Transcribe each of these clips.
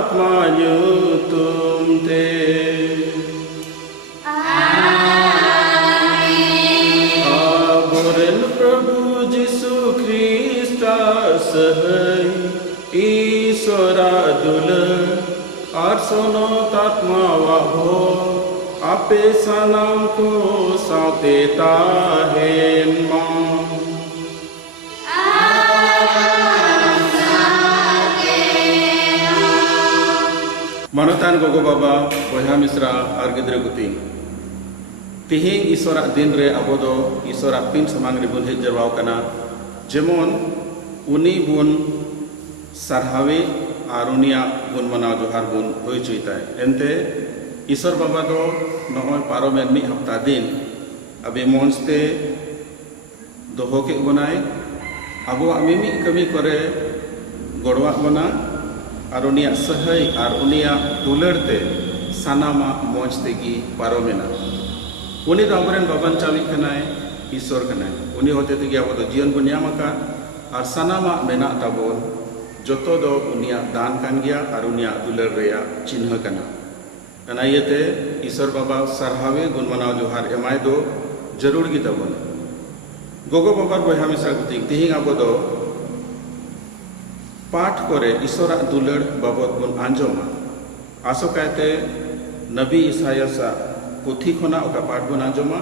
आत्मा nyutum te. Aburen Prabhu Jisu Christus hai Isora dula arsono tatma wabho ape sanam ko saute tahen ma. Manutan gogo baba boyha misra ar gidre guting tihing isora din re abodo isora pin samang re bun hej jarwaw kana jemon uni bun sarhawe ar unia bun manaw johar bun hoy chuitai ente isor baba do nohoy paromen mi hafta din abe monste doho ke bonai abo amimi kami kore gorwa bana ar unia sahay ar unia dularte sanama moj tegi paromena uni do amoren baban chawi kanai isor kanai uni hote tegi abo do jion bun nyamaka ar sanama mena tabon joto do unia dan kan gya ar unia dular reya chinha kana anayete isor baba sarhawe gunmanaw johar emai do jarur gi tabon gogo babar boy hamisra guting tihing abo do पाठ करे ईश्वरा दुलड़ बाबत बन आंजमा आसोकायते नबी इसायासा पुथी खना ओका पाठ बन आंजमा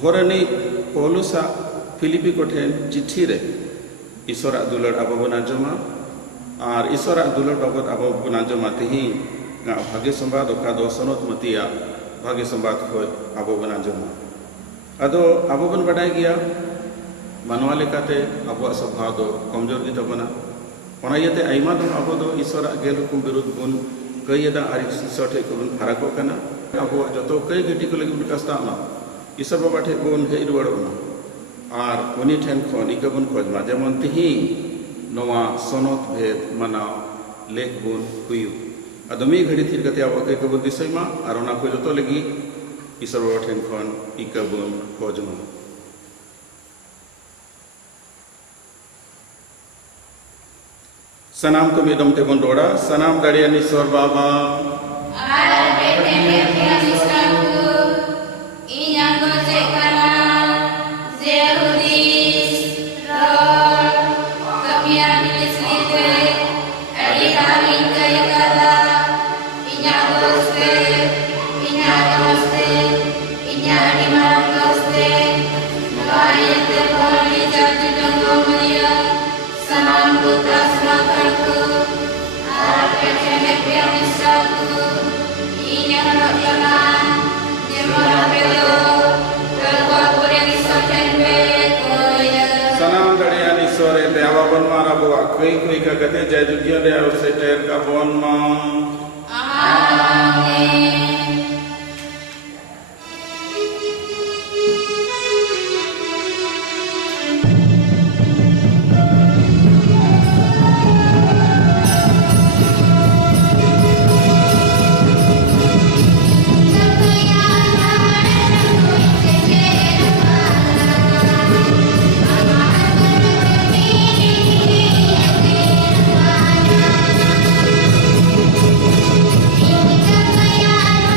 घोरनी पौलुसा फिलिपी कोठेन चिट्ठी रे ईश्वरा दुलड़ आबो बन आंजमा आर ईश्वरा दुलड़ बाबत आबो बन आंजमा तिही भाग्य संवाद ओका दो सनत मतिया भाग्य संवाद खोय आबो बन आंजमा अदो आबो बन बडाय गया मानवा लेकाते आबो स्वभाव दो कमजोर गी तबना ओना यते आइमा दो आबो दो ईश्वरा गेल हुकुम विरुद्ध गुण कयदा आर ईश्वर ठे कुन फाराको कना आबो जतो कई गटी को लगी बुन कस्ताना ईश्वर बाबा ठे गुण हे रुवाड़ोना आर उनी ठेन खन इकबुन खोजमा जेमन तिही नवा सनत भेद मनाव लेख बुन हुयु अदमी घड़ी थिर कते आबो के कबुन दिसैमा आर ओना को जतो लगी ईश्वर बाबा ठेन खन इकबुन खोजमा सनाम को मेदम ते बन रोड़ा सनाम दड़िया निश्वर बाबा कोई का गते जय जुगिया दे उसे टेर का बोन मां आमीन Ini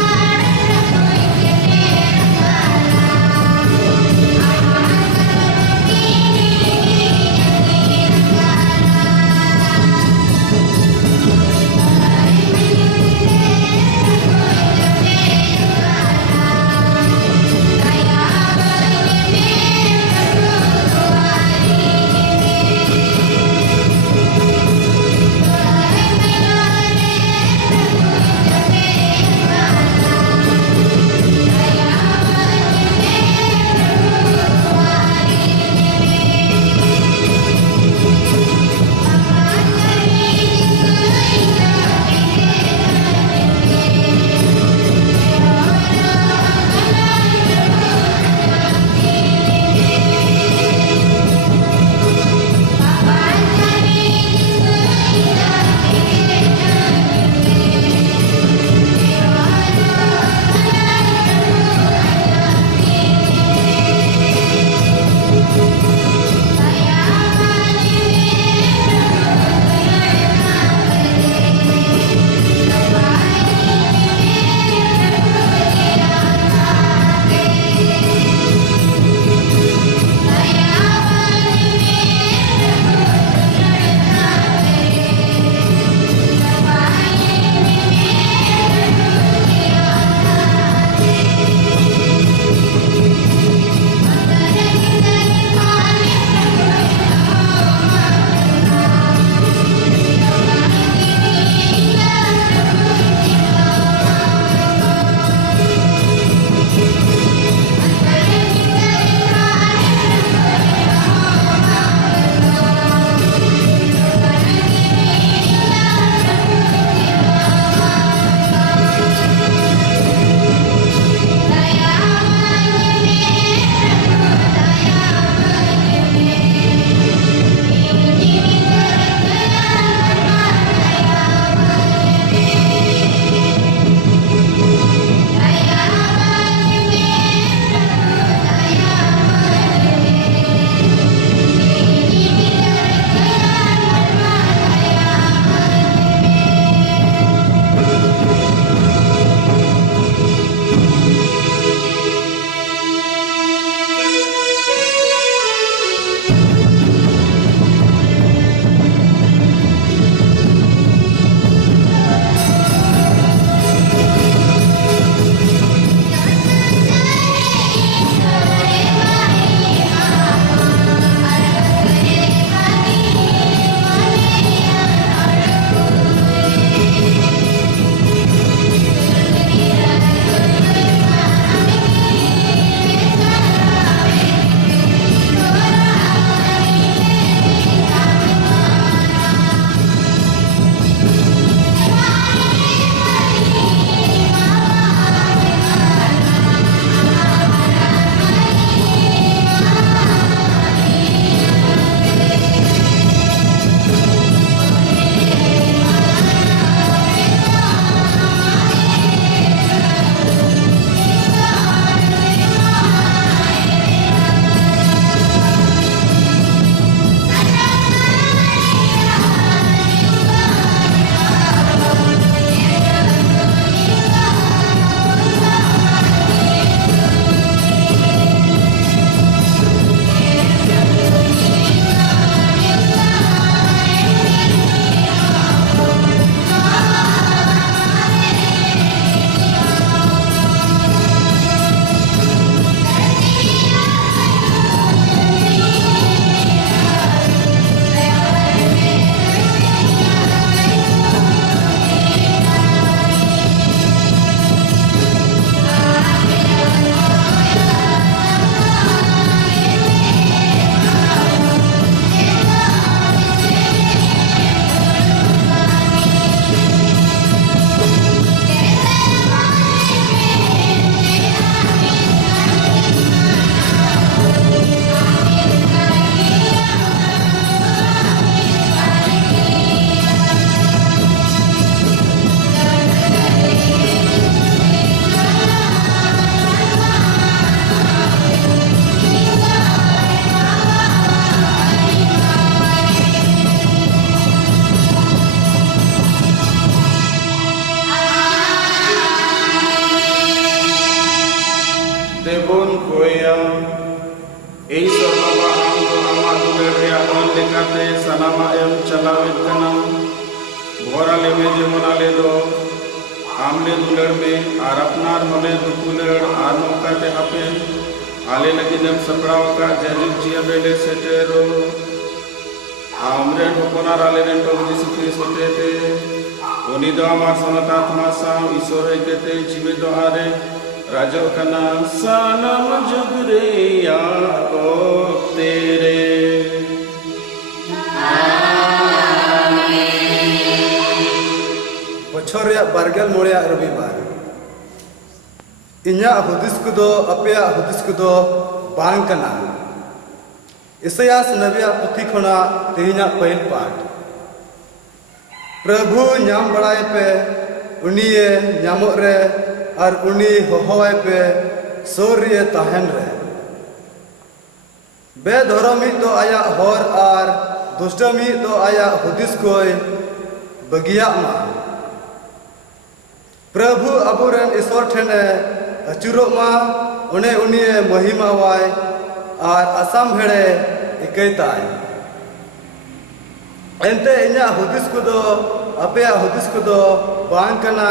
लेकाते सनामा एम चलावेद कना भोराले में जेमन आले दो आमले दुलड़ में आर अपनार मले दुकुलड़ आर नौकाते हापेन आले लगिदम सपड़ाव का जजुग जिया बेले सेटेरो आमरेन होकोनार आले रेन प्रभु यीशु ख्रिस्ट होते थे उनी दो आमार सनतात्मा साव ईश्वर कहते जीवे दो आरे राजो कना सनम जुगरे या ओ तेरे बछर बारगेल मोड़े रविवार इन्या हुदिस को अपया हुदिस को बांग कना इसयास नबिया पुथी खना तेहिना पहिल पाठ प्रभु नाम बड़ाए पे उनिये नामो रे और उनी होहवाए पे सोरिये ताहन रे बेधर्मी तो आया हर और दुष्टमी तो आया हुदिस कोई बगिया मा प्रभु अबुरेन ईश्वर ठेने अचुरो मा उन्हें उनिये महिमा वाय और असम भेड़े इकैताय एंते इन्या हुदिस को अपया हुदिस को बांग कना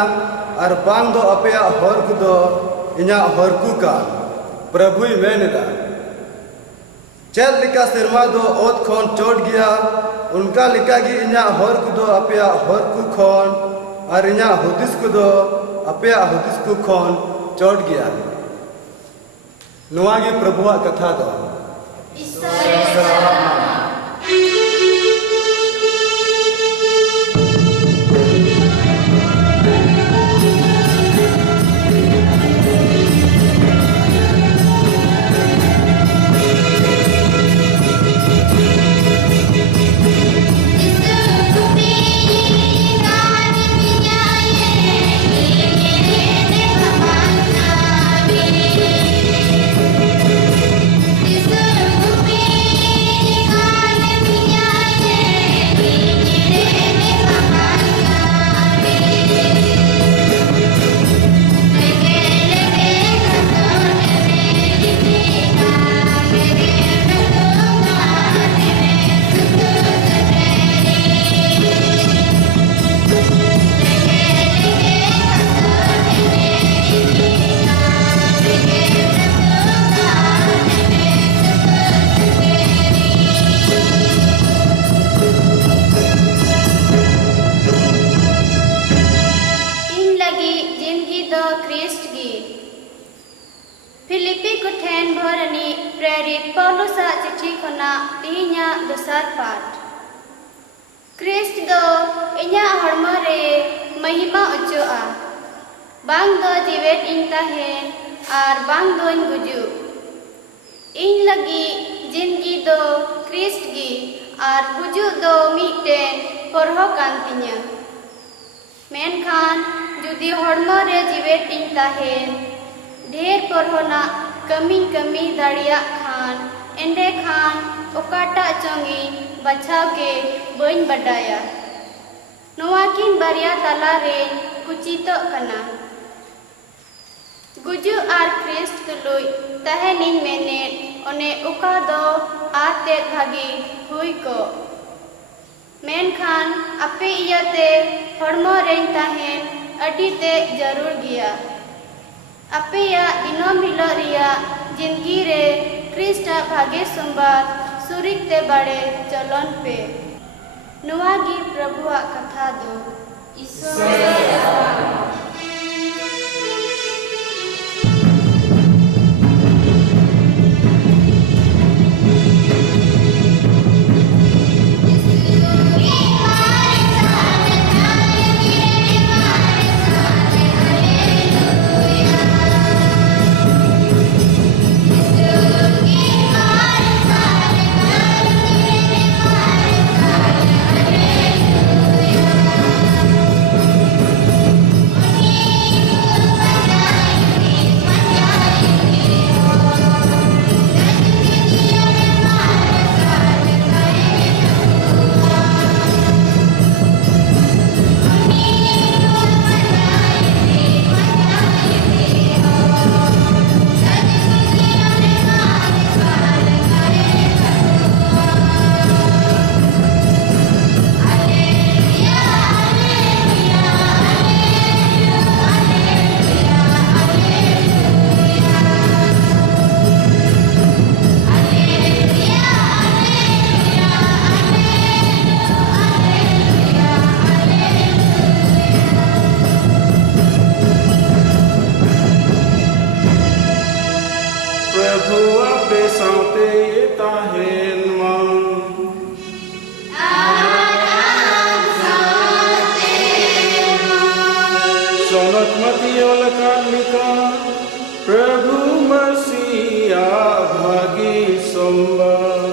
और बांग दो अपया हर को इन्या हरकू का प्रभु मेनदा चेद लिका सिरमा दो ओत खन चोट गया उनका लिका गी इन्या हर को अपया हरकू खन और इन्या हुदिस को अपया हुदिस को खन चोट गया नुआगी प्रभुआ कथा दो फिलिपी को ठेन भरनी प्रेरित पौलुसा चिट्ठी खना तिहिnya दोसार पाठ क्रिस्ट दो इन्या हड़मा रे महिमा उचोआ बांग दो जीवेत इन ताहेन आर बांग दो इन गुजु इन लगी जिंदगी दो क्रिस्ट गी आर गुजु दो मीटेन परहो कांतिnya मेनखान जुदी हड़मा रे जीवेत इन ताहेन ढेर परहोना कमी कमी दाड़िया खान एंडे खान ओकाटा चोंगी बचाव के बन बडाया नोवाकिन बारिया तला रे कुचितो कना गुजु आर क्रिस्ट तुलुई तहेनिन मेने ओने उका दो आते भागी हुई को मेनखान अपे इयाते हड़मो रेन ताहेन अडीते जरूर गिया अपया दिनोम हिलो रिया जिंदगी रे क्रिस्टा भागे सोमवार सुरिकते बड़े चलन पे नुआगी प्रभुआ कथा दो मतियों का लिखा प्रभु मसीहा भागी सोमवार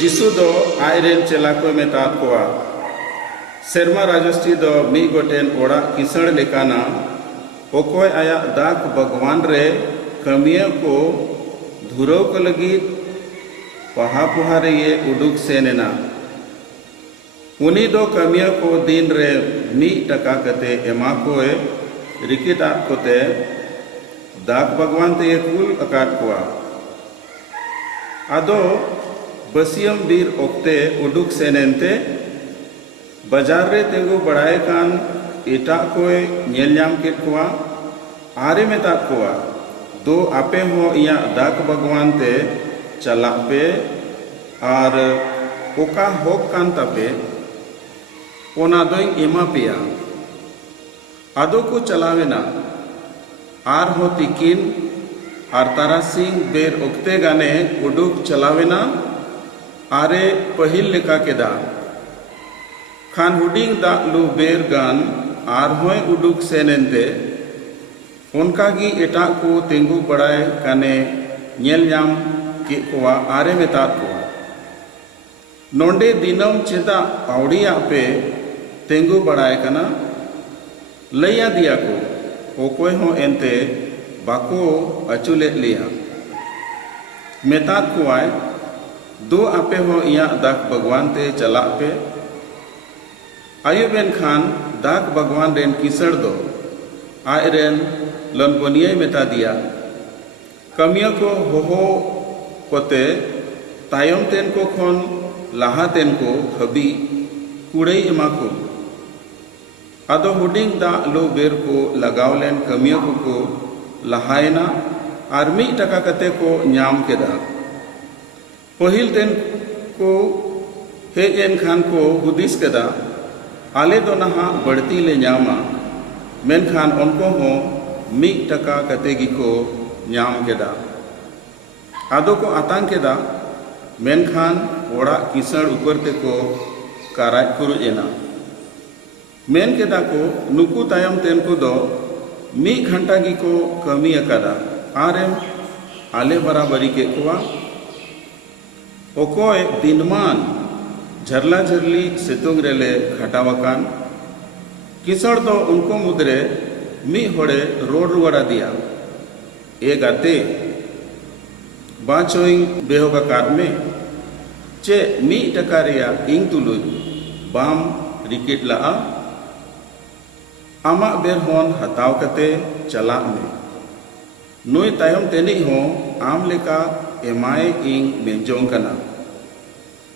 जिसु दो आयरेन चेला को मेता कोआ सेरमा राजस्टी दो मी गोटेन ओड़ा किसण लेकाना ओकोय आया दाक भगवान रे कमिया को धुरो को लगी पहा पुहारे ये उडुक सेनेना उनी दो कमिया को दिन रे मी टका कते एमा कोए रिकिता कोते दाक भगवान ते ये कुल अकाट कोआ आदो बसियम बीर ओक्ते उडुक सेनेंते बाजार रे तेगु बड़ाए कान एटा कोए नेलयाम के कोआ आरे में ता कोआ दो आपे हो या दाक भगवान ते चला पे और ओका होक कान तपे ओना दोइंग एमा पिया आदो को चलावेना आर हो तिकिन आर तारा सिंह बेर ओक्ते गाने उडुक चलावेना आरे पहिल लेका के दा खान हुडिंग दा लू बेर गान आर होय उडुक सेनेंते उनका गी एटा को तेंगु बड़ाए काने नेल नाम के कोआ आरे मेता कोआ नोंडे दिनम चेदा आवड़िया पे तेंगु बड़ाए कना लैया दिया को ओकोय हो एंते बाको अचुले लिया मेता कोआय दो आपे हो या दाक भगवान ते चला पे आयुबेन खान दाक भगवान रेन किसड़ दो आयरेन लनबनिया मेता दिया कमिया को हो कोते तायम तेन को खन लाहा तेन को हबी कुड़ई एमा को आदो हुडिंग दा लो बेर को लगाव लेन कमिया को लहायना आर मी टका कते को न्याम केदा पहिल तेन को हे एन खान को हुदिस केदा आले दो नहा बढ़ती ले न्यामा मेन खान उनको हो मी टका कतेगी को न्याम केदा आदो को आतांग केदा मेन खान ओड़ा किसण ऊपर ते को काराज कुरु एना मेन केदा को नुकु तायम तेन को दो मी घंटा गी को कमी अकादा आरेम आले बराबरी के कुआ ओकोय दिनमान झरला झरली सितुंग रेले खटावकान किसड़ दो उनको मुद्रे मी होड़े रोड रुवाड़ा दिया ए गाते बाचोइंग बेहोगा कार में चे मी टकारिया इंग तुलुज बाम रिकेट ला आमा बेर होन हताव कते चला में नुई तायम तेनी हो आम लेका एमाए इंग मेंजोंग कना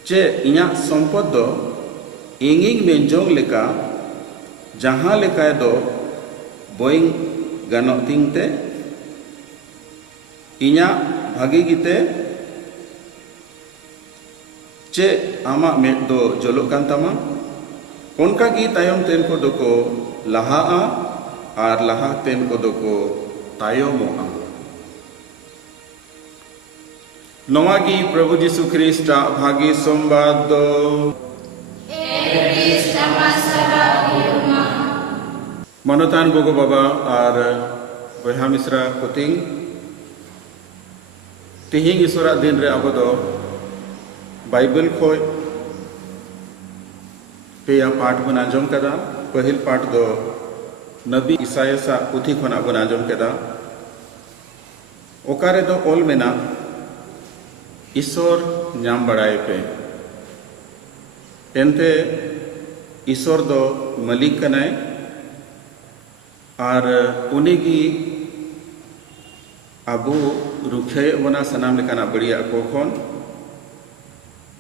चे इया संपद दो इंगिंग मेंजोंग लेका जहां लेका दो बोइंग गानो तिंगते इया भागी गिते चे आमा मेट दो जोलो कान तमा उनका की तायम तेन को दो को लहा आर लहा तेन को दो को तायमो नवागी प्रभु जीसु ख्रिस्ट भागी सोमवार दो मनोतान गोगो बाबा और बहा मिश्रा कोतिंग तिहिंग ईश्वरा दिन रे अब दो बाइबल खोय पेया पाठ बन आंजम कदा पहिल पाठ दो नबी इसाया पुथी खना बन आंजम कदा ओकारे दो ओल मेना ईश्वर नाम बड़ाए पे एनते ईश्वर दो मलिक कनाय और उनीगी अबू रुखे बना सनाम लेकाना बढ़िया को खन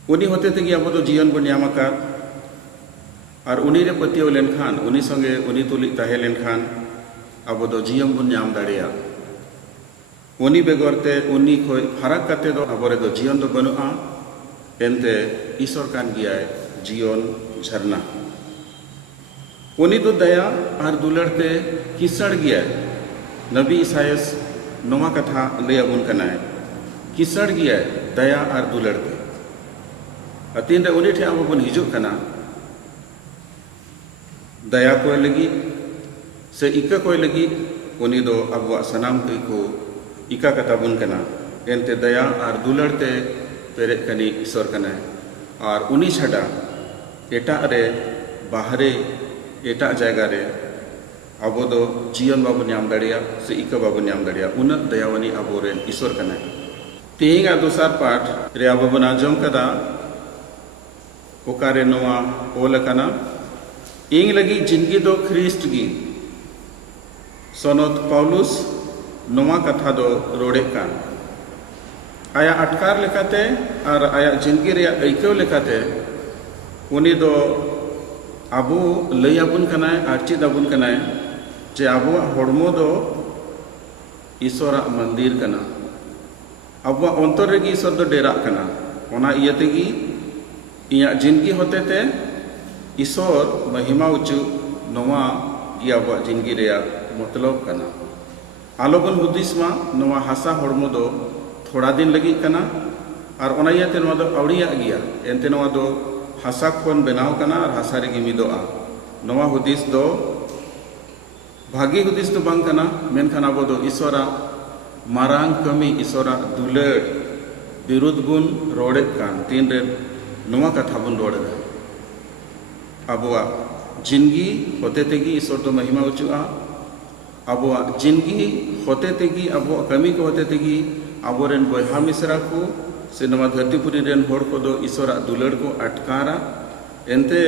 उनी होते थे कि अब तो जीवन बन नामका और उनी रे पतियो लेन खान उनी संगे उनी तुली ताहे लेन खान अब तो जीवन बन नाम दाड़िया उनी बेगरते उनी खोय फरक करते दो अब दो जीवन दो बनुआ एनते ईश्वर कान गियाय जीवन झरना उनी तो दया और दुलड़ते किसड़ गया नबी ईसायस नवा कथा लय अबुन कनाय किसड़ गिया दया और दुलड़ ते तीन रे उनी ठे अब बन हिजुग कना दया को लगी से इका को लगी उनी दो अब सनाम को इका कथा बुन कना एनते दया और दुलड़ ते पेरे कनी ईश्वर कना और उनी छड़ा एटा रे बाहरे एटा जगह रे अब दो जीवन बाबू नाम दड़िया से इका बाबू नाम दड़िया उन दयावनी अब ईश्वर कना तेहिंगा दोसार पाठ रे अब बन आजम कदा ओकारे नवा ओल कना इंग लगी जिंदगी दो ख्रिस्ट गी सोनोत पौलुस नवा कथा दो रोड़े कान आया अटकार लेकाते और आया जिंदगी रे ऐक्यो लेकाते उनी दो आबू लय आबुन कनाय आर चिद आबुन कनाय जे आबू हड़मो दो ईश्वरा मंदिर कना आबू अंतर रेगी ईश्वर दो डेरा कना ओना इया तेगी इया जिंदगी होते ते ईश्वर महिमा उचु नवा गी आबू जिंदगी रे मतलब कना आलोबन हुदिसमा नवा हासा हड़मो दो थोड़ा दिन लगी कना और ओना इयाते नवा दो आवड़िया गिया एनते नवा दो हासा खोन बनाव कना और हासा रेगी मिदोआ नवा हुदिस दो भागी हुदिस दो बांग कना मेनखान आबो दो ईश्वरा मारांग कमी ईश्वरा दुलड़ विरुद्ध बुन रोड़े कान तीन रे नवा कथा बुन रोड़े आबोआ जिंदगी होते तेगी ईश्वर दो महिमा उचुआ आबोआ जिंदगी होते तेगी आबोआ कमी को होते तेगी आबोरेन बयहा मिसरा को से नवा धरतीपुरी रेन होड़ को दो ईश्वरा दुलड़ को अटकारा एनते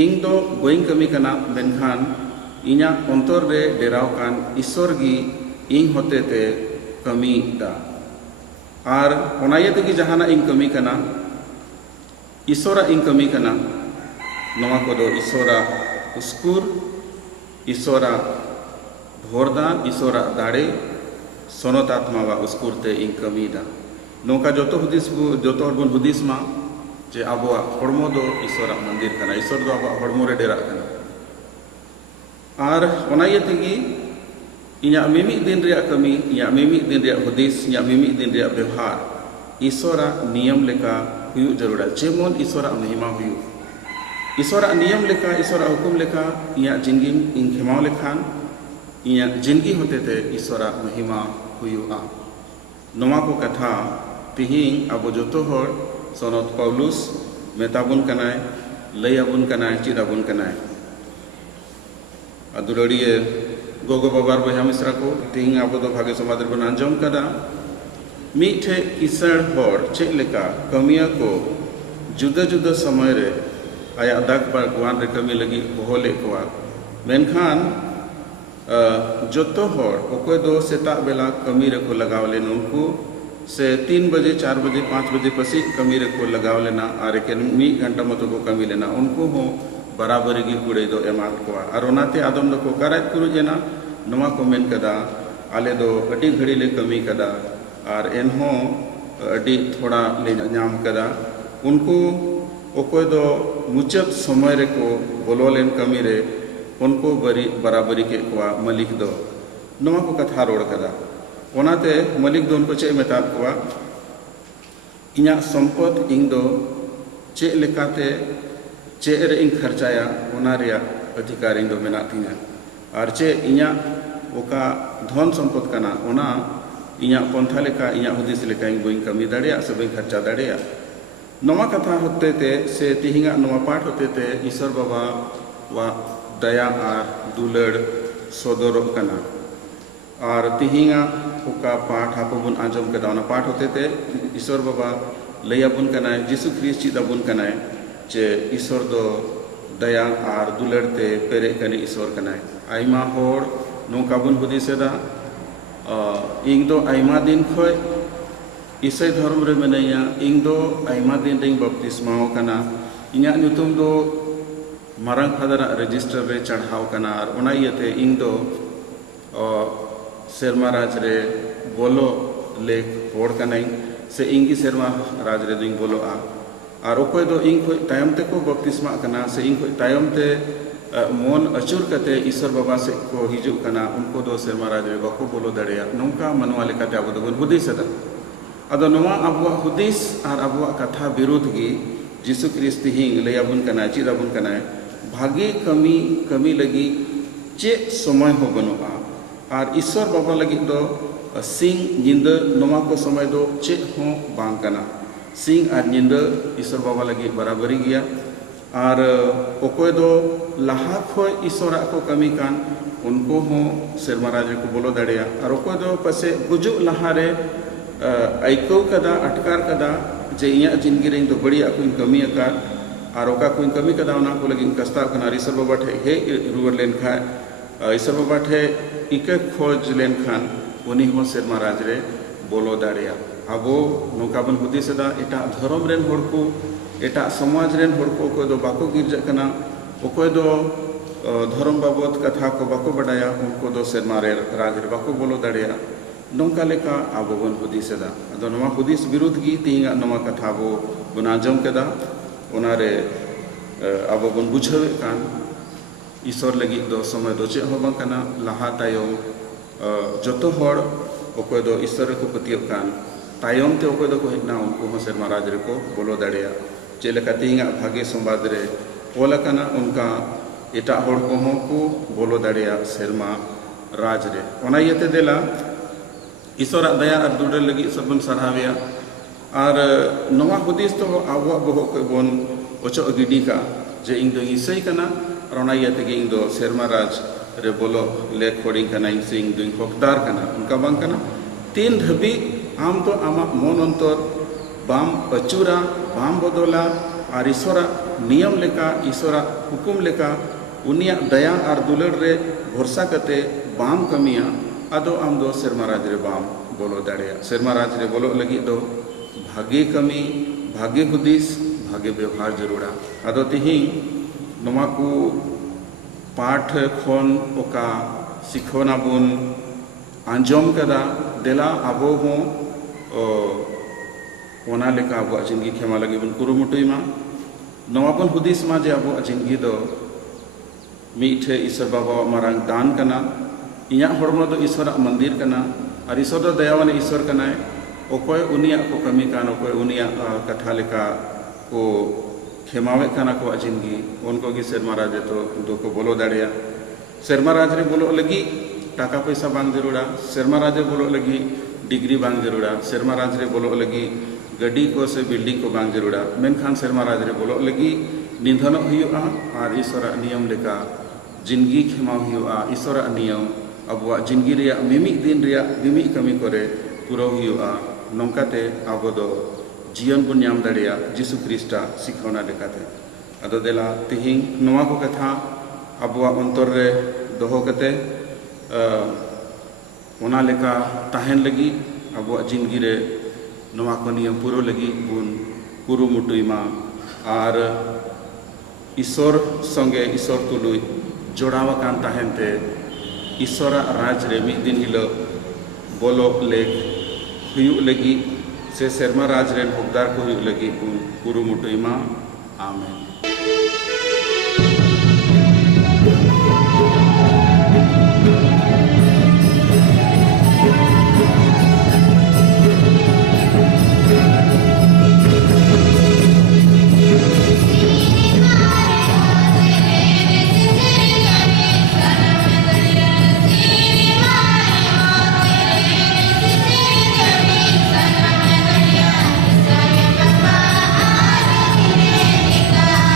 इंग दो बइंग कमी कना मेनखान इना अंतर रे डेराव कान ईश्वर गी इंग होते ते कमी दा और ओनाये तेगी जहाना इंग कमी कना ईश्वरा इंग कमी कना नवा को दो ईश्वरा उस्कुर ईश्वरा भोरदान ईश्वरा दाड़े सोनत आत्मा वा उस्कुरते इंग कमी दा नौका जोतो हुदिस जोतो हर बुन हुदिस मा जे आबोआ हड़मो दो ईश्वरा मंदिर कना ईश्वर दो आबोआ हड़मो रे डेरा कना और ओनाये तेगी इना मिमी दिन रे कमी इना मिमी दिन रे हुदिस इना मिमी दिन रे व्यवहार ईश्वरा नियम लेका हुयु जरूरा जेमन ईश्वरा महिमा हुयु ईश्वरा नियम लेका ईश्वरा हुकुम लेका इया जिंदगी इन खेमाव लेखान इया जिंदगी होते ते ईश्वरा महिमा हुयुआ नवा को कथा तिहिंग अब जोतो हर सोनत पौलुस मेताबुन कनाय लय आबुन कनाय चिद आबुन कनाय दुलड़िए गोगो बाबार बहा मिश्रा को तिहिंग अब दो भागे समादर बन आंजम कदा मीठे किसड़ हर चेक लेका कमिया को जुदा जुदा समय रे आया दाग पर गुआन रे कमी लगी होले कोआ मेनखान जोतो हर ओकोय दो सेता बेला कमी रे को लगाव लेन उनको से 3 बजे 4 बजे 5 बजे पसी कमी रे को लगाव लेना और एक 1 घंटा मतो को कमी लेना उनको हो बराबरी गी कुड़े दो एमान कोआ और ओनाते आदम दो को कराय कुरु जेना नवा को मेन कदा आले दो अडी घड़ी ले कमी कदा और एनहो अडी थोड़ा ले नाम कदा उनको ओकोय दो मुचत समय रे को बोलो लेन कमी रे उनको बराबरी के कोआ मलिक दो नवा को कथा रोड़ कदा ओनाते मलिक दो उनको चे मेता कोआ इना संपद इंग दो चे लेकाते चे रे इंग खर्चाया ओना रिया अधिकार इंग दो मेना तिना और चे इना ओका धन संपद कना ओना इना पंथा लेका इना हुदिस लेका इंग बोइंग कमी दाड़िया से बोइंग खर्चा दाड़िया नवा कथा होते ते से तिहिंगा नवा पाठ होते ते ईश्वर बाबा वा दया और दुलड़ सदर कना और तिहिंगा ओका पाठ आपबुन आंजम कदा ओना पाठ होते ते ईश्वर बाबा लय आबुन कनाय जीसु ख्रिस्ट चिद आबुन कनाय जे ईश्वर दो दया और दुलड़ ते पेरे कने ईश्वर कनाय आइमा होड़ नोका बुन हुदिसेदा इंग दो आइमा दिन खोय ईसाई धर्म रे मेनैया इंग दो आइमा दिन रिंग बपतिस्माओ कना इन्या नुतुम दो मारंग फादर रजिस्टर रे चढ़ाव कना और ओना इयते इंग दो सेरमा राज रे बोलो लेख होड़ कनाई से इंगी सेरमा राज रे दुंग बोलो आ और ओकोय दो इंग खोय तायम ते को बपतिस्मा कना से इंग खोय तायम ते मन अचूर कते ईश्वर बाबा से को हिजुग कना उनको दो सेरमा राज रे बाको बोलो दाड़ेया नौका मनवा लेकाते आबो दोबन हुदिसदा अदो नोवा आबुआ हुदिस और आबुआ कथा विरोध गी जीसु ख्रिस्ट हिंग लयाबुन कना चिदाबुन कना भागे कमी कमी लगी चे समय हो बनुआ और ईश्वर बाबा लगी दो सिंह निंद नोवा को समय दो चे हो बांग कना सिंह और निंद ईश्वर बाबा लगी बराबरी गया और ओकोय दो लहा खो ईश्वर को कमी कान उनको हो सेरमा राज को बोलो दाड़ेया और ओकोय दो पसे गुजुग लहारे आइको कदा अटकार कदा जे इया जिंदगी रे तो बड़ी को कमी अकार और ओका को कमी कदा उना को लगी कस्ता कना ईश्वर बाबा ठे हे रुवर लेन खा ईश्वर बाबा ठे इके खोज लेन खान उनी हो सेरमा राज रे बोलो दाड़ेया आबो नोका बन हुदिसदा एटा धर्म रेन होड़ को एटा समाज रेन होड़ को कोई दो बाको गिरजा कना ओकोय दो धर्म बाबत कथा को बाको बडाया उनको दो सेरमा रे राज रे बाको बोलो दाड़ेया नौका लेका आबो बन हुदिसदा अदो नवा हुदिस विरुद्ध गी तींगा नवा कथा बो बन आंजम केदा ओनारे आबो बन बुझावे कान ईश्वर लगी दो समय दो चे हो बां कना लहा तायम जतो होड़ ओकोय दो ईश्वर को पतियब कान तायम ते ओकोय दो को हेना उनको हो सेरमा राज रे को बोलो दाड़ेया चे लेका तींगा भागे संवाद रे ओला कना उनका एटा होड़ को हो को बोलो दाड़ेया सेरमा राज रे ओना यते देला ईश्वर दया और दुडर लगी सबन सराहवेया और नवा हुदिस तो आबो बहो को बन ओचो गिडी का जे इन दो ईसई कना और ओना यते गे इन दो सेरमा राज रे बोलो ले खोडिंग कना इन सिंग दुई हकदार कना उनका बांग कना तीन धबी आम तो आमा मन अंतर बाम अचूरा बाम बदला और ईश्वर नियम लेका ईश्वर हुकुम लेका उनिया दया और दुलड़ रे भरोसा कते बाम कमिया अदो आम दो सेरमा राज रे बाम बोलो दाड़ेया सेरमा राज रे बोलो लगी दो भागे कमी भागे हुदिस भागे व्यवहार जरूरा अदो तिहिंग नोमा को पाठ खन ओका सिखोना बुन आंजम कदा देला आबो हो ओना लेका आबो जिंदगी खेमा लगी बन कुरुमुटुमा नवा बन हुदिस मा जे आबो जिंदगी दो मीठे ईश्वर बाबा मारांग दान कना इया हड़मो दो ईश्वर मंदिर कना और ईश्वर दो दयावान ईश्वर कना ओकोय उनिया को कमी कान ओकोय उनिया कथा लेका को खेमावे कना को जिंदगी उनको की सेरमा राज तो दो को बोलो दाड़ेया सेरमा राज रे बोलो लगी टाका पैसा बांग जरूरा सेरमा राज रे बोलो लगी डिग्री बांग जरूरा सेरमा राज रे बोलो लगी गड्डी को से बिल्डिंग को बांग जरूरा मेनखान सेरमा राज रे बोलो लगी निधन हुआ और ईश्वर नियम लेका जिंदगी खेमा हुआ ईश्वर नियम अब जिंदगी रे मिमी दिन रे मिमी कमी करे पूरा हुआ नौकाते अब दो जीवन बन नाम दाड़ेया जीसु ख्रिस्टा सिखौना लेकाते अदो देला तिहिंग नवा को कथा अब अंतर रे दोहो कते ओना लेका ताहेन लगी अब जिंदगी रे नवा को नियम पूरो लगी बुन कुरुमुटुमा और ईश्वर संगे ईश्वर तुलुई जोड़ावा कान ताहेनते ईश्वर राज रे मिद दिन हिलो बोलो लेक हुयु लगी से सेरमा राज रेन हकदार को हुयु लगी बुन कुरुमुटुमा आमेन। Baba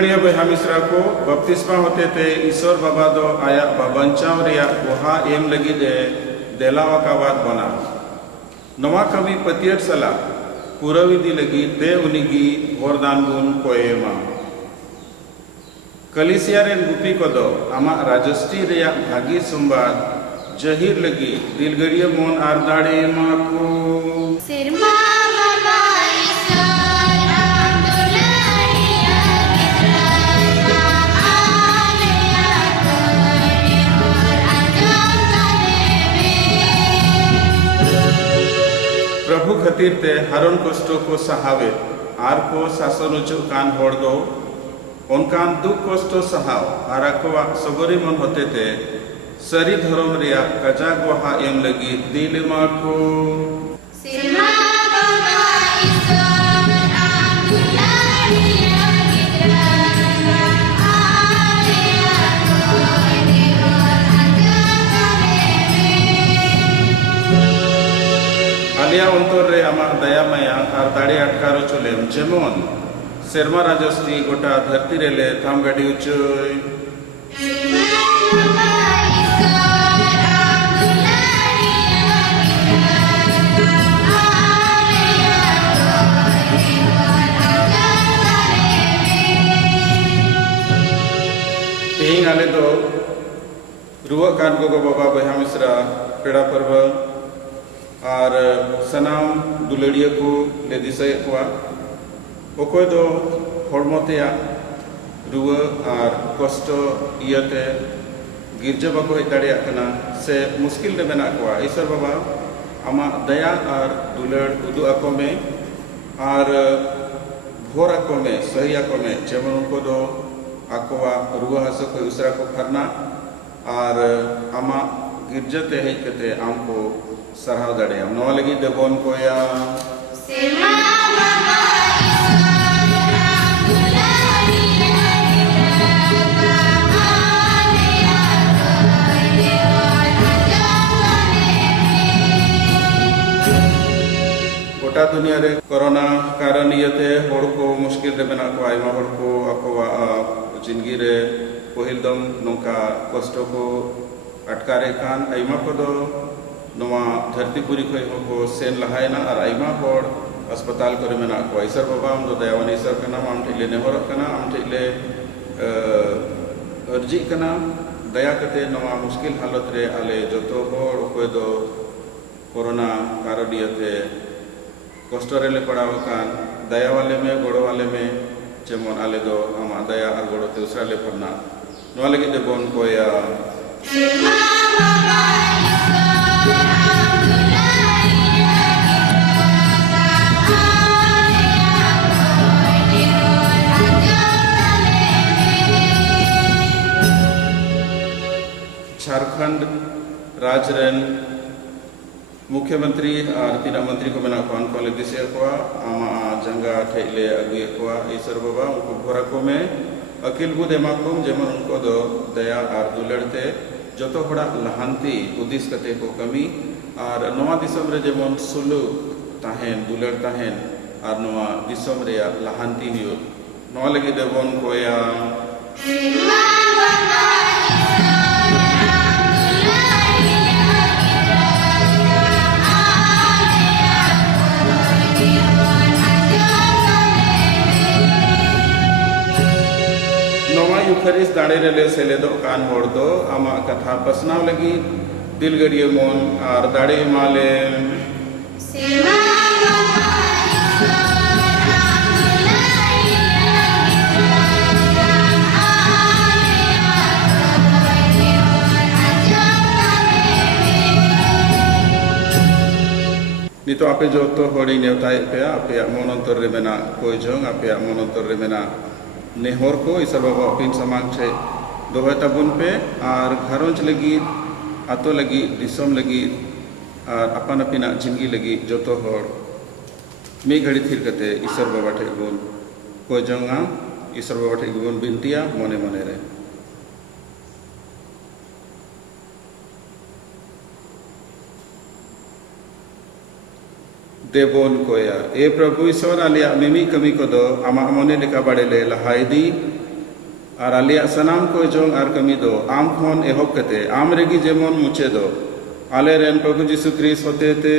दुलाड़िया बहा मिश्रा को बपतिस्मा होते थे ईश्वर बाबा दो आया बाबंचाव रिया गुहा एम लगी दे देलावा का बात बना नवा कमी पतियट सला पूरा विधि लगी दे उनिगी वरदान गुण कोएमा कलिसिया रेन गुपी को दो आमा राजस्टी रिया भागी संबाद जहीर लगी दिलगड़िया मोन आरदाड़े मा को सिरमा बाबा ईश्वर आम दुलारिया गिरवा आलया करे और आजम करे प्रभु खतीर ते हरण कष्टों को सहावे आर को शासन उच्च कान होड़ दो उनकान दुख कष्टों सहाव आर अकवा सगोरी मन होते थे सरी धर्म रिया कजा गुहा एम लगी दिलमा को सिरमा बाबा ईश्वर आम दुलारिया गिरवा आलया करे और आजम करे आलिया अंतर रे आमा दया माया आर दाड़े अटकारो चलेम जेमन सेरमा राजस्ती गोटा धरती रेले थाम गाड़ी उच्चोय तेहिं आले दो रुआ कान गो बाबा बहा मिश्रा पेड़ा पर्व और सनाम दुलड़िया को ले दिसाय कुआ ओकोय दो हड़मोतेया रुआ और कष्ट इयते गिरजा बाको हेज दाड़ेया कना से मुश्किल रे मेना कुआ ईश्वर बाबा आमा दया और दुलड़ उदु आको में और भोर आको में सही आको में जेमन उनको दो आकोवा रुआ हसो को उसरा को फरना और आमा गिरजते हेज कते आमको सरहाव दाड़ेया नवा लगी देबोन कोया सिरमा बाबा ईश्वर आम दुलारिया गिरवा आलया करे और आजम करे गोटा दुनिया रे कोरोना कारण इयते होड़ को मुश्किल रे मेना को आयमा होड़ को आकोवा जिंदगी रे पहिल दम नोका कष्ट को अटकारे कान आयमा को दो नवा धरती पूरी खय को सेन लहायना और आयमा होड़ अस्पताल करे मेना को ईश्वर बाबा हम दो दयावान ईश्वर का नाम आम ठिले नेहर कना आम ठिले अर्जी कना दया कते नवा मुश्किल हालत रे आले जतो होड़ कोय दो कोरोना कारण इयते कष्ट रे ले पड़ाव कान दया वाले में गोड़ो वाले में जेमन आले दो आमा दया और गोड़ो ते उसरा ले फरना नवा लगी दे बोन कोया सिरमा बाबा ईश्वर आम दुलारिया गिरवा आलया करे और आजम करे झारखंड राज्य रेन मुख्यमंत्री और तीना मंत्री को मेना कौन को ले दिसे को आमा जंगा ठेले अगुए को ईश्वर बाबा उनको भोरा को में अकिल बुद एमाकुम जेमन उनको दो दया और दुलड़ते जतो होड़ा लहांती उदिस कते को कमी और नवा दिसम रे जेमन सुलु ताहेन दुलड़ ताहेन और नवा दिसम रे लहांती हियो नवा लगी देबोन कोया सिरमा बाबा ईश्वर आम दुलारिया गिरवा आलया करे और आजम करे नवा युखरिस दाड़े रेले सेले दो कान होड़ दो आमा कथा पसनाव लगी दिलगड़िए मोन और दाड़े माले सिरमा बाबा ईश्वर आम दुलारिया गिरवा आलया करे और आजम करे नितो आपे जो तो होड़ी नेवताय पे आपे मनोंतर रे मेना कोई जोंग आपे मनोंतर रे मेना नेहर को ईश्वर बाबा अपिन समाज छे दोहे तबुन पे और घरोंच लगी आतो लगी दिसम लगी और अपन अपिना जिंदगी लगी जो तो होड़ मी घड़ी थिर कते ईश्वर बाबा ठे गुन कोई जोंगा ईश्वर बाबा ठे गुन बिनतिया मने मने रे देबोन कोया ए प्रभु ईश्वर आलिया मिमी कमी को दो आमा मने लेका बड़े ले लहाई दी और आलिया सनाम को जोंग आर कमी दो आम खन एहब कते आम रेगी जेमन मुचे दो आले रेन प्रभु यीशु ख्रीस्ट होते ते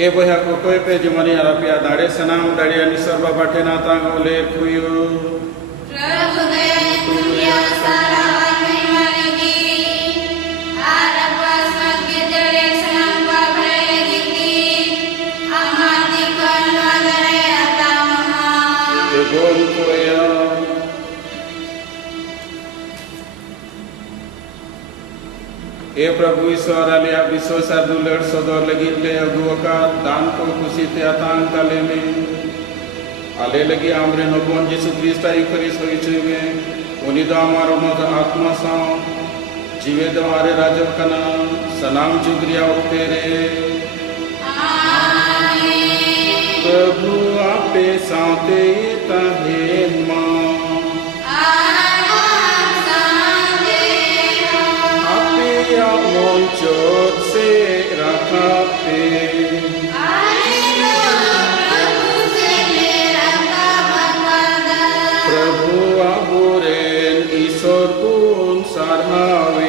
ए बया को कोई पे जमनी आरापिया दाड़े सनाम दाड़िया निसर बाबा ठेना तांग ओले खुयो प्रभु दया तुमया सारा महिमागी आरपा स्वर्ग जड़े सनाम बाबरे लगी अमाति कन्वा दरे आता महा ते बोल कोया ए प्रभु ईश्वर आलिया विश्व साधु लड़ सदर लगी ले अगुआ दान को खुशी ते आतांग काले में आले लगी आमरे नबोन यीशु ख्रीस्ट आई खरीस होई छुवे उनी दा मारो मत आत्मा सा जीवे दवारे राजव कना सनाम जुगरिया तेरे आमीन प्रभु आपे साथे ताहे मां चोट से रखा पे प्रभु आबुरेन ईश्वर गुण सारहावे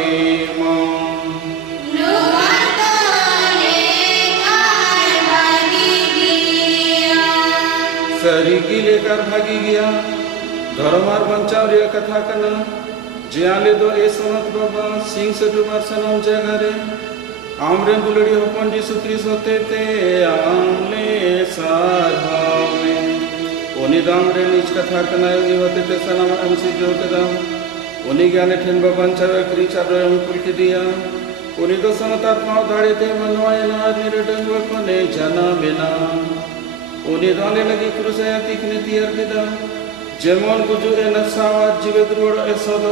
सरी की लेकर भागी गया धर्मार बंचाव रे कथा कना जियाले दो ए सोनत बाबा सिंह से दुबार सनम जगरे आमरे दुलड़ी होपन यीशु ख्रीस्ट होते ते आमले सारहावे ओनी दाम रे नीच कथा कना उनी होते ते सनम हमसे जो कदा ओनी ज्ञाने ठेन बाबन चावे क्रीचा रो हम कुल के दिया ओनी दो समतात्मा धाड़े ते मनवाय ना निरडंग कोने जना बिना ओनी दाने लगी क्रूसया तिकने तियर दिदा जेमन गुजु ए नसावात जीवे द्रोड़ ए सद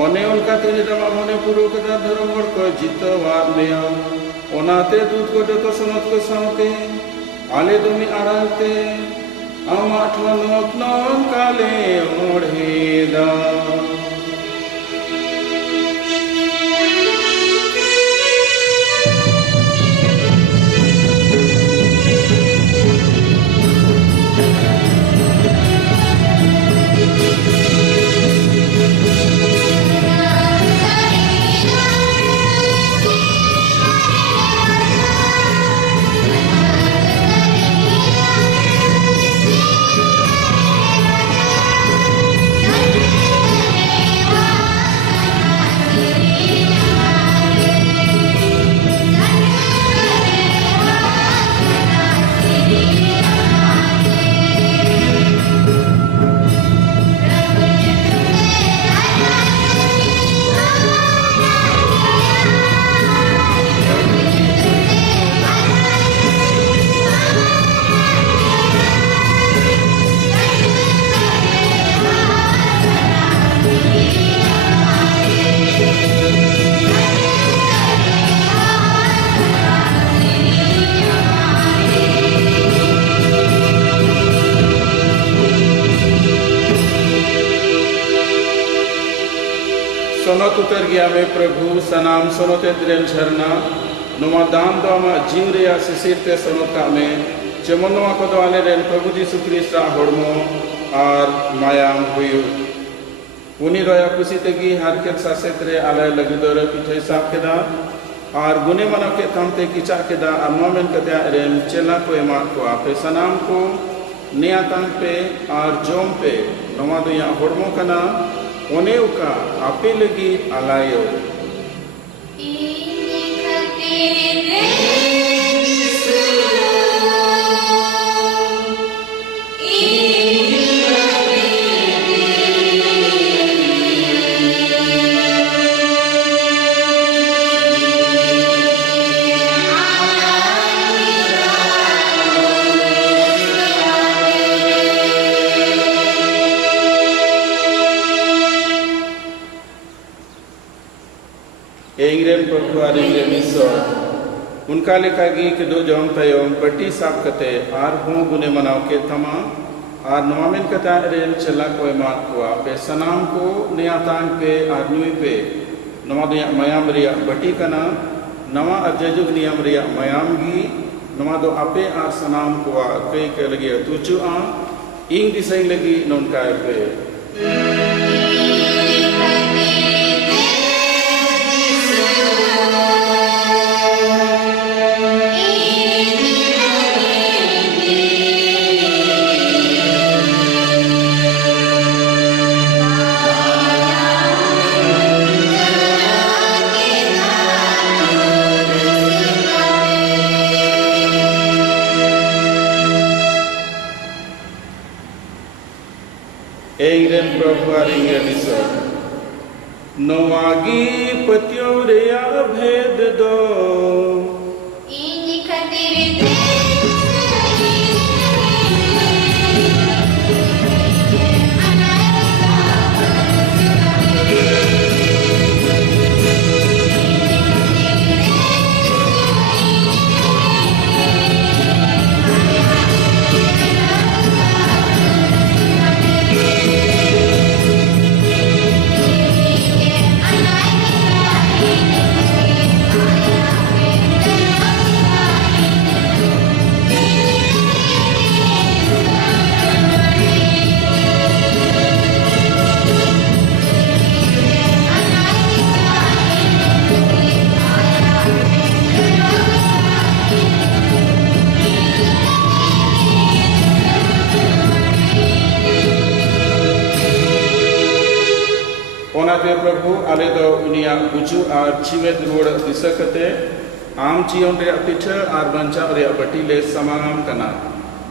ओने उनका तेरे दमा मने पुरो कदा धर्म वड़ को जितवार मेया ओनाते दूत को जतो समत को सामते आले दुमी आराते आमाठवन नोकनों काले ओढ़ेदा Thank you. sonot utar gya me prabhu sanam sonote dren jharna noma dam do ama jiw reya sisir te sonot ka me jemon noa ko do ale ren prabhu jisu krista hormo ar mayam huyu uni roya kusi tegi harket saset re ale lagidore pichai sab keda ar gune manaw ke tamte kicha keda ar nomen keda ren chela ko ema ko ape sanam ko niatang pe ar jom pe noma do ya hormo kana one uka ape lagi alayo ini khatir Engren Prabhu ar engren Isor unka lekagi kedo jom tayom pati sab kate ar ho gune manaw ke tama ar noamen kata ren chela ko emat ko ape sanam ko niatang pe ar nui pe noma do mayam riya bati kana nawa ajajug niyam riya mayam gi noma do ape ar sanam ko ke ke lagi tuchu a ing disai lagi non kai pe Engren Prabhu ar engren Isor Noagi patyo reya bhed do ini khatir onate Prabhu ale do unia buju ar chiwed ruad disakate am chion re pitha ar bancha re bati le samangam kana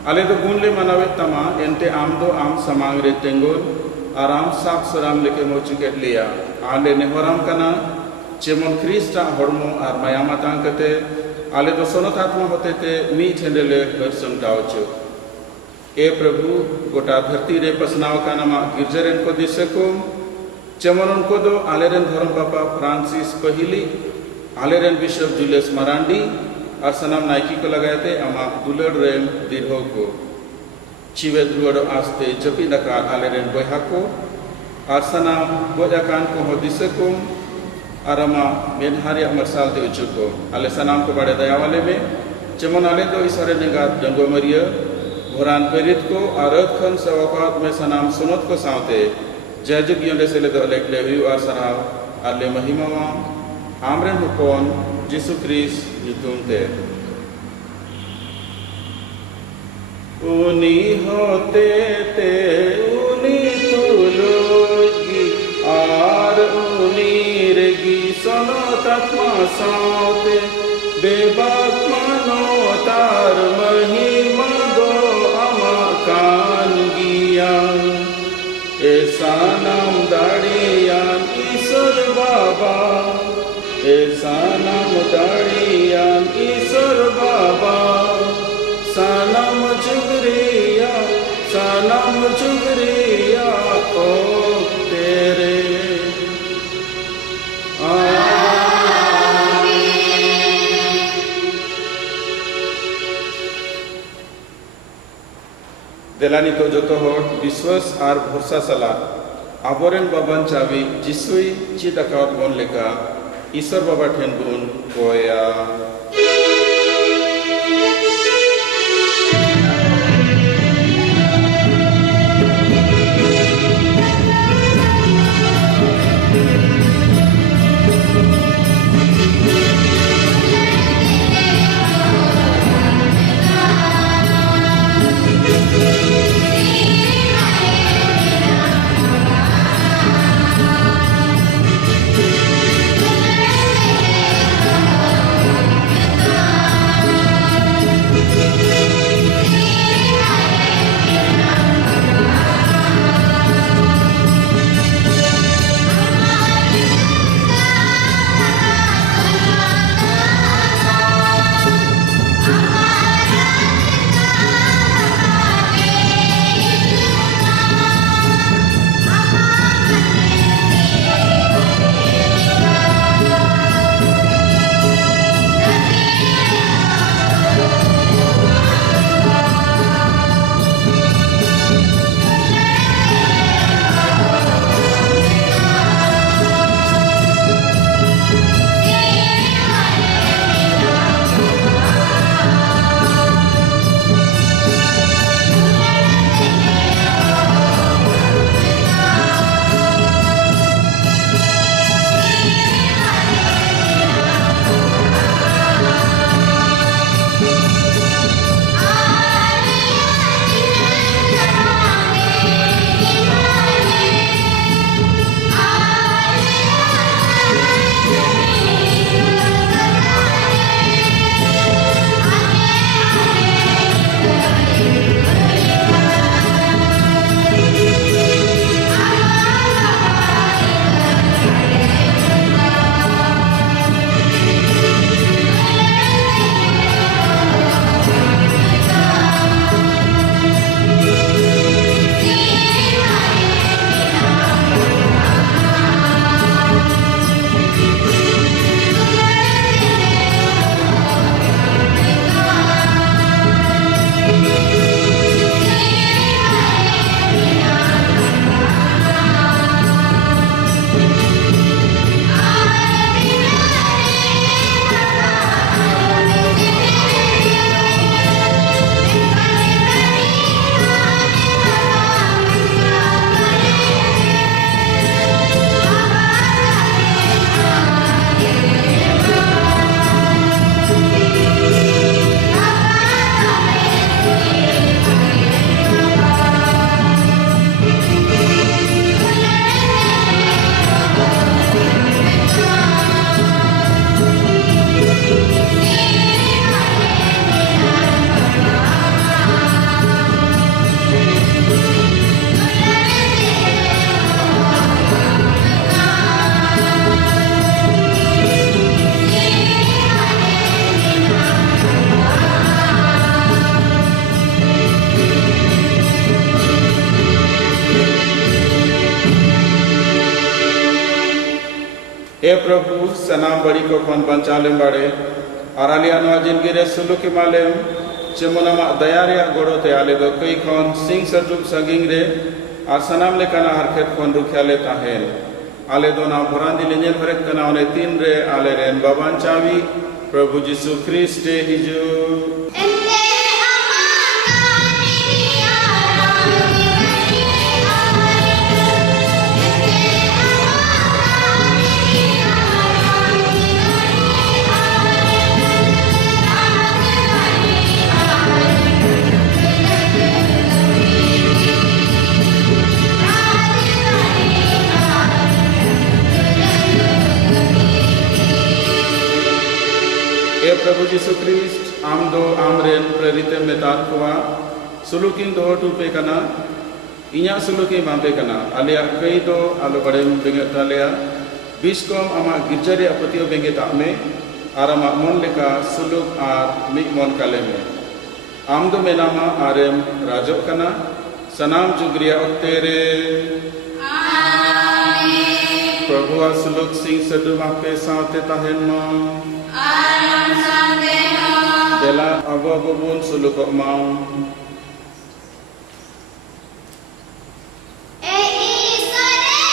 ale do gunle manawe tama ente am do am samang re tengol aram sap saram leke mochiket liya ale ne horam kana chemon krista hormo ar mayama tankate ale do sonotatma hotete mi thendele version daucho e Prabhu gota dharti re pasnaw kana ma girjaren ko disakum Chemon unko do aleren dhorom papa Francis Pahili aleren Bishop Julius Marandi ar sanam naiki ko lagayate ama dulad rem dirho ko chiwed ruado aste japi daka aleren boyha ko ar sanam bojakan ko hodisakum arama menhari amarsal te uchuko ale sanam ko bade daya wale me chemon ale do isare negat jango maria Bhoran perit ko arat khan sawakat me sanam sunot ko saute Jajug yonde sele do lek le hu ar saraw alle mahimama amren hukon Jisu Christ nitumte uni hote te uni tulogi ar uni regi sonotatma saute bebak mano tar mahima do amakan giyan Esa nam dadiyan Isor Baba Esa nam dadiyan Isor Baba Sanam chugriya O tere Delani to joto hor biswas ar bhorsa sala Aboren baban cawi jisui cita kawat bon leka Isor baba ten bun koya. हे प्रभु सनाम बड़ी को खन बंचालेम बाड़े और आलिया नवा जिंदगी रे सुलुक मालेम जेमन आमा दया रे गोड़ोते आले दो कई खन सिंह सजुक संगिंग रे और सनाम लेकाना हरखेत खन रुखियाले ताहेन आले दो ना भरांदी लेंजल हरेक कना ओने तीन रे आले रेन बाबान चावी प्रभु जीसु ख्रिस्टे हिजू प्रभु जीसु ख्रिस्ट आम दो आमरेन प्रेरित मेतात कोआ सुलुकिन दो टूपे कना इन्या सुलुकी मांपे कना आलिया कई दो आलो बड़े बेंगे तालिया बिस्कोम आमा गिरजारे अपतियो बेंगे तामे आरामा मन लेका सुलुक आर मिक मन काले में आम दो मेनामा आरेम राजो कना सनाम जुगरिया अक्तेरे प्रभु आ सुलुक सिंह सदु मापे साथे ताहेन मा Dela abu bun suluk mau. Isore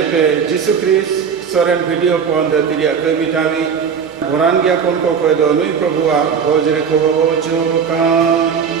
Nyelepe Jisu Kris soren video pon da tiria kami tawi boran gya kon ko do nui Prabhu a bojre ko chokan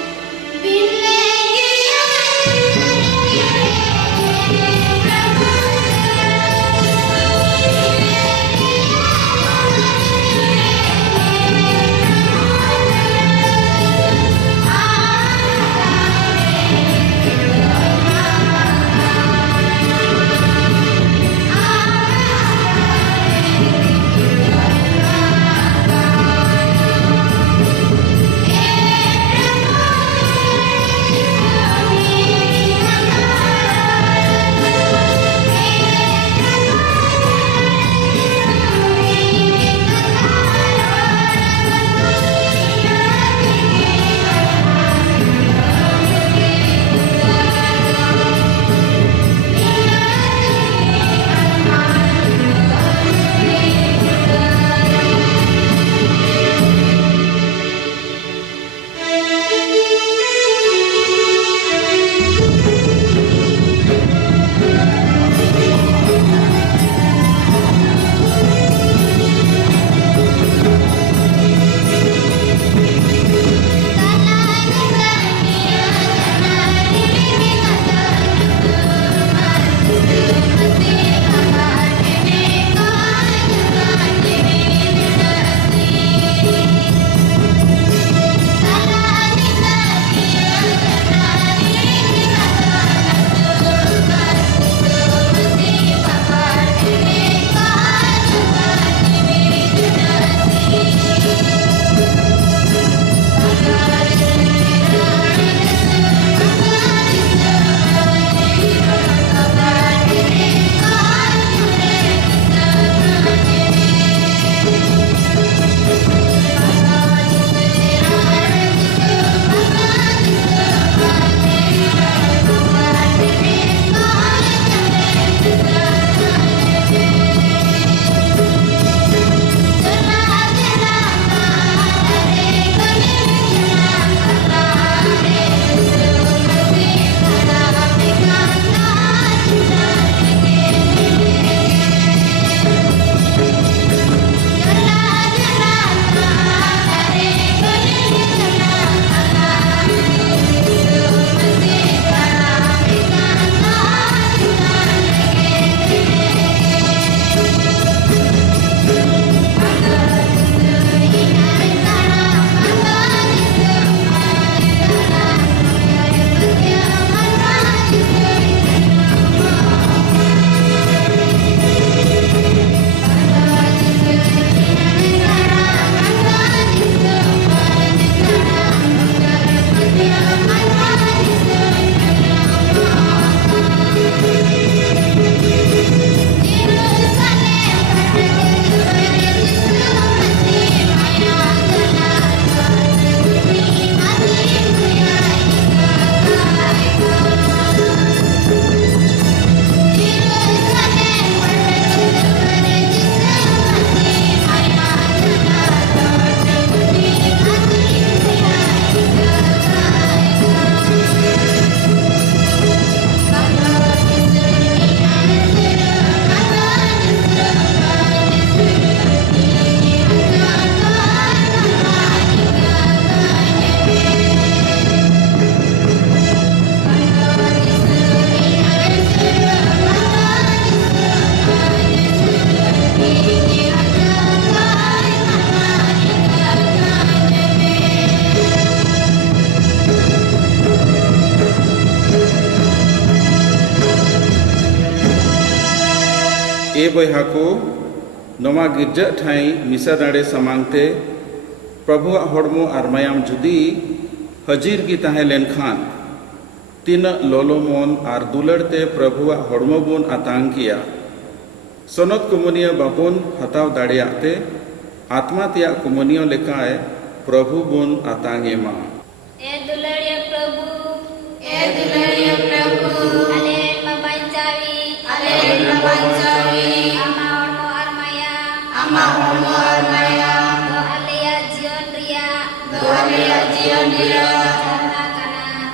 ए बयहा को नवा गिरजा ठाई मिसा दाड़े समांगते प्रभु हड़मो और मायाम जुदी हजीर की ताहे लेनखान तीन लोलोमन और दुलड़ते प्रभु हड़मो बुन आतांग किया सनत कुमनिया बाबुन हताव दाड़ियाते आत्मा तिया कुमनिया लेकाय प्रभु बुन आतांगे मा ए दुलड़िया प्रभु अले मबांचावी ama hormo armaya do alia jion ria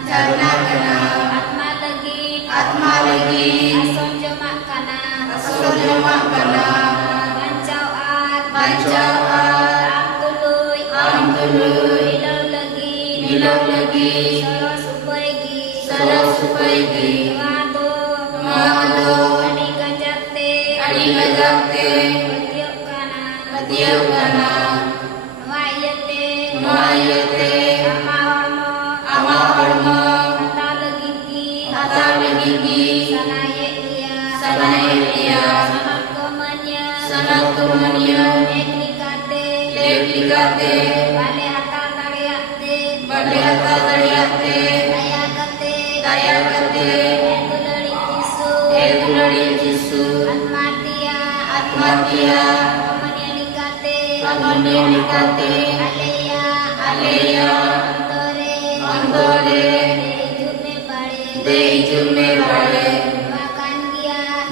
jarna kana atma lagi asom bancaan am tuluy nilaw lagi saros upaygi ngado adigajakte katiyo kana nuayate ama hormo hatalagigi sanaye iya sanat kumanya leklikate bale hata dariyate dayakate edulari Yesu atmatia kamanyalikate aleya antore dejume bale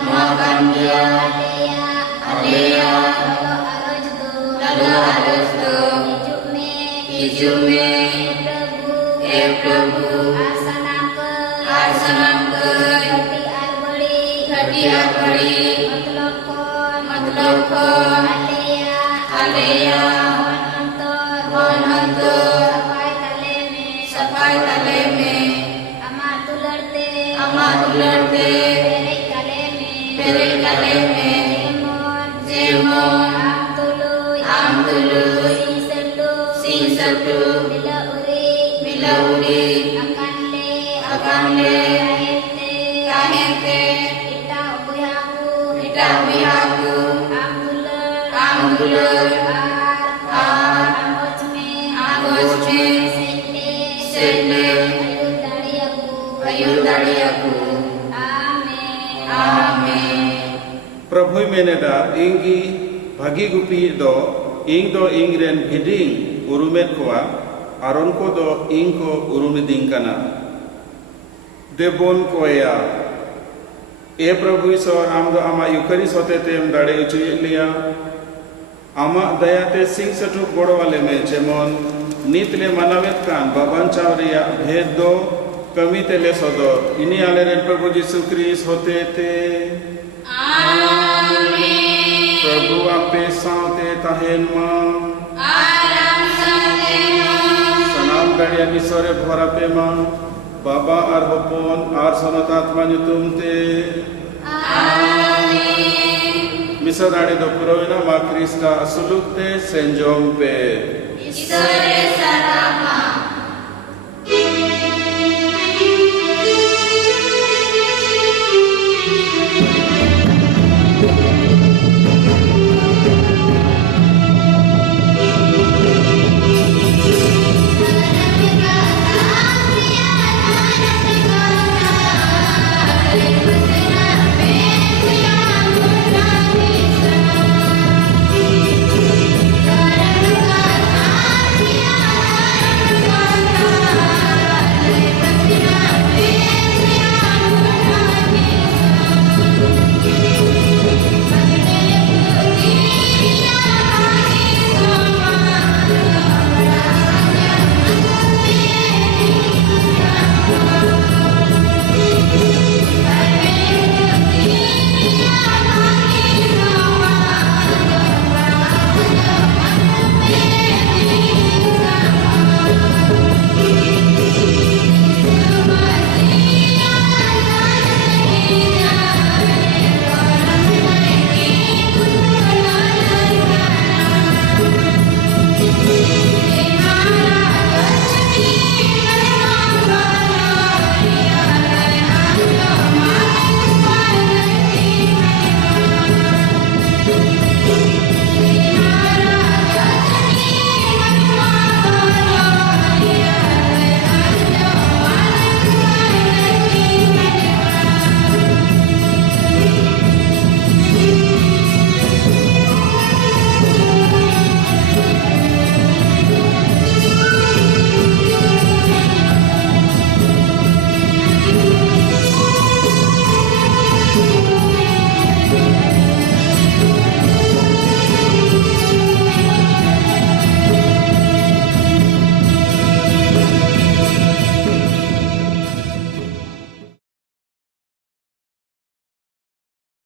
makan dia aleya lalu arosdo ijume Prabhu arsanamke घटी आरबड़ी मतलब कौन aleya mon अंतर सफाई तले में अमा दुलरते तेरे कले में जेमोन am tuluy sinsatu milauri akanle kahente ita uyaku am dulur angosme sele ayudari aku amen प्रभु मेनेदा इंगी भागी गुपी दो इंग दो इंग्रेन भिडिंग उरुमेट कोआ आरोन को दो इंग को उरुमिदिंग कना देबोन कोया ए प्रभु ईश्वर आम दो आमा युकरी सोते तेम दाड़े उचुय लिया आमा दयाते सिंग सटुक गोड़ वाले में जेमोन नीतले मनावेत कान बाबान चावरिया भेद दो कमी तेले सदर इनी आले रेन प्रभु यीशु क्रिस्ट होते थे प्रभु आपे साथे ताहेन मा सनाम दाड़िया निसरे भरा पे मा बाबा आर हपन आर सनत आत्मा nyutum te मिसा दाड़े दो पुरोविना मा क्रिस्टा असुलुक ते सेंजोम पे